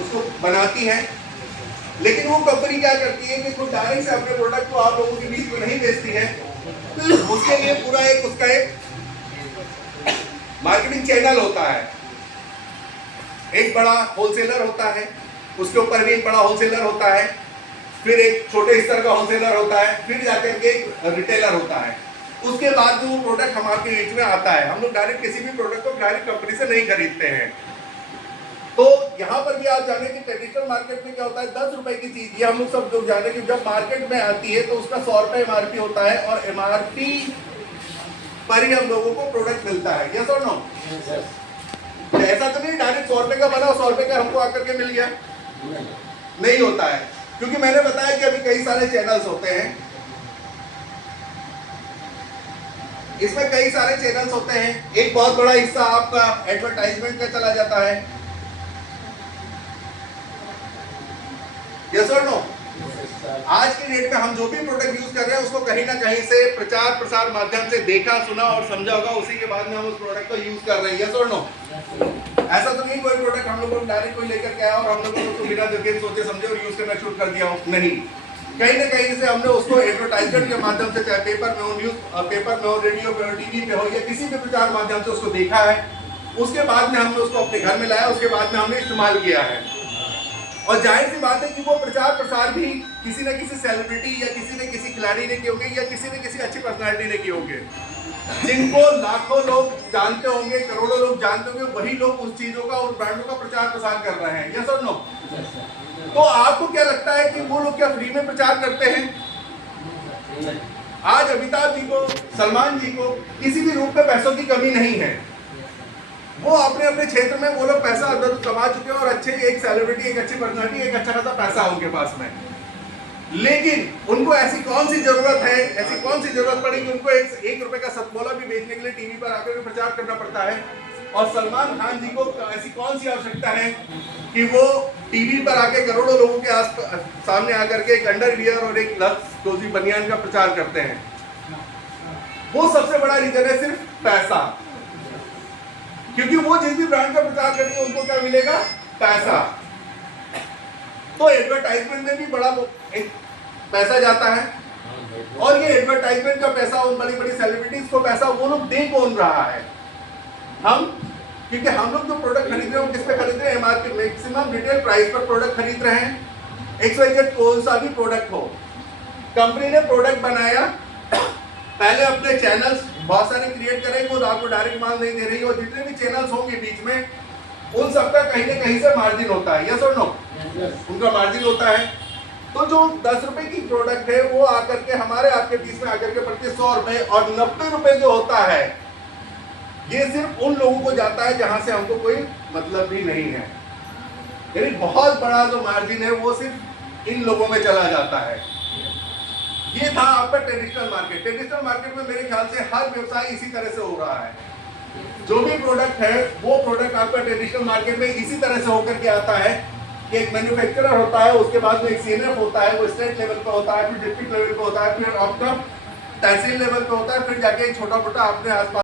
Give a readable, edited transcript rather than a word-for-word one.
उसको बनाती है, लेकिन वो कंपनी क्या करती है कि खुद डायरेक्ट से अपने प्रोडक्ट को आप लोगों के बीच में नहीं बेचती है। उसके लिए पूरा उसका एक मार्केटिंग चैनल होता है। एक बड़ा होलसेलर होता है, उसके ऊपर भी एक बड़ा होलसेलर होता है, फिर एक छोटे स्तर का होलसेलर होता है, फिर जाकर के एक रिटेलर होता है। उसके बाद वो प्रोडक्ट हमारे बीच में आता है। हम लोग डायरेक्ट किसी भी प्रोडक्ट को डायरेक्ट कंपनी से नहीं खरीदते हैं। तो यहाँ पर भी आप जाने कि ट्रेडिशनल मार्केट में क्या होता है, 10 रुपए की चीज, ये हम लोग सब लोग जाने कि जब मार्केट में आती है तो उसका 100 रुपए एमआरपी होता है, और एमआरपी पर ही हम लोगों को प्रोडक्ट मिलता है। यस और नो? ऐसा तो नहीं डायरेक्ट 100 रुपए का बना और 100 रुपए का हमको आकर के मिल गया, नहीं होता है। क्योंकि मैंने बताया कि अभी कई सारे चैनल्स होते हैं, इसमें कई सारे चैनल्स होते हैं। एक बहुत बड़ा हिस्सा आपका एडवर्टाइजमेंट का चला जाता है। यस और नो? आज के डेट में हम जो भी प्रोडक्ट यूज कर रहे हैं उसको कहीं ना कहीं से प्रचार प्रसार माध्यम से देखा, सुना और समझा होगा, उसी के बाद में हम उस प्रोडक्ट को यूज कर रहे हैं। यस और नो? ऐसा तो नहीं कोई प्रोडक्ट हम लोगों ने डायरेक्ट कोई लेकर के आया और हम लोगों को बिना देखे सोचे समझे और यूज करना शुरू कर दिया हो, नहीं। कहीं ना कहीं से हमने उसको एडवर्टाइजमेंट के माध्यम से, चाहे पेपर में हो, न्यूज पेपर में हो, रेडियो पे हो, टीवी पे हो, या किसी भी प्रचार माध्यम से उसको देखा है। उसके बाद में हमने उसको अपने घर में लाया, उसके बाद में हमने इस्तेमाल किया है। और जाहिर सी बात है कि वो प्रचार प्रसार भी किसी न किसी सेलिब्रिटी या किसी न किसी खिलाड़ी ने किए होंगे, या किसी न किसी अच्छी पर्सनालिटी ने किए होंगे, जिनको लाखों लोग जानते होंगे, करोड़ों लोग जानते होंगे। वही लोग उस चीजों का, उस ब्रांडों का प्रचार प्रसार कर रहे हैं। यस और नो? तो आपको क्या लगता है कि वो लोग क्या फ्री में प्रचार करते हैं? आज अमिताभ जी को, सलमान जी को किसी भी रूप में पैसों की कमी नहीं है। वो अपने अपने क्षेत्र में वो लोग पैसा कमा चुके हैं, और अच्छे एक सेलिब्रिटी, एक अच्छी पर्सनालिटी, एक अच्छा खासा पैसा है उनके पास में। लेकिन उनको ऐसी कौन सी जरूरत है, ऐसी कौन सी जरूरत पड़ी कि उनको एक रुपए का सतमौला भी बेचने के लिए टीवी पर आकर के प्रचार करना पड़ता है? और सलमान खान जी को ऐसी कौन सी आवश्यकता है कि वो टीवी पर आके करोड़ों लोगों के सामने आकर के एक अंडरवियर और एक लक्स कोजी बनियान का प्रचार करते हैं? वो सबसे बड़ा रीजन है सिर्फ पैसा। क्योंकि वो जिस भी ब्रांड का प्रचार करेंगे उनको क्या मिलेगा? पैसा। तो एडवर्टाइजमेंट में भी बड़ा एक पैसा जाता है, और ये एडवर्टाइजमेंट का पैसा उन बड़ी बड़ी सेलिब्रिटीज को पैसा वो लोग दे कौन रहा है? हम। क्योंकि हम लोग जो प्रोडक्ट खरीद रहे हैं किस पे खरीद रहे हैं? एमआरपी, मैक्सिमम रिटेल प्राइस पर प्रोडक्ट खरीद रहे हैं। XYZ कौन सा भी प्रोडक्ट हो, कंपनी ने प्रोडक्ट बनाया, पहले अपने चैनल्स बहुत सारे क्रिएट करें, वो आपको डायरेक्ट माल नहीं दे रही, और जितने भी चैनल्स होंगे बीच में, उन सबका कहीं ना कहीं से मार्जिन होता है। यस और नो? उनका मार्जिन होता है। तो जो 10 रुपए की प्रोडक्ट है वो आकर के हमारे आपके बीच में आकर के प्रति 100 रुपए और 90 रुपए जो होता है, ये सिर्फ उन लोगों को जाता है जहां से हमको कोई मतलब भी नहीं है। यानी बहुत बड़ा जो मार्जिन है वो सिर्फ इन लोगों में चला जाता है। ये था आपका ट्रेडिशनल मार्केट। ट्रेडिशनल मार्केट में मेरे ख्याल से हर व्यवसाय इसी तरह से हो रहा है। जो भी प्रोडक्ट है वो प्रोडक्ट आपका ट्रेडिशनल मार्केट में इसी तरह से होकर के आता है कि एक मैन्युफैक्चरर होता है, उसके बाद में एक सीएनएफ होता है, वो स्टेट लेवल पे होता है, फिर डिस्ट्रिक्ट लेवल पे होता है, फिर आपका तहसील लेवल पे होता है, फिर जाके एक छोटा मोटा अपने आसपास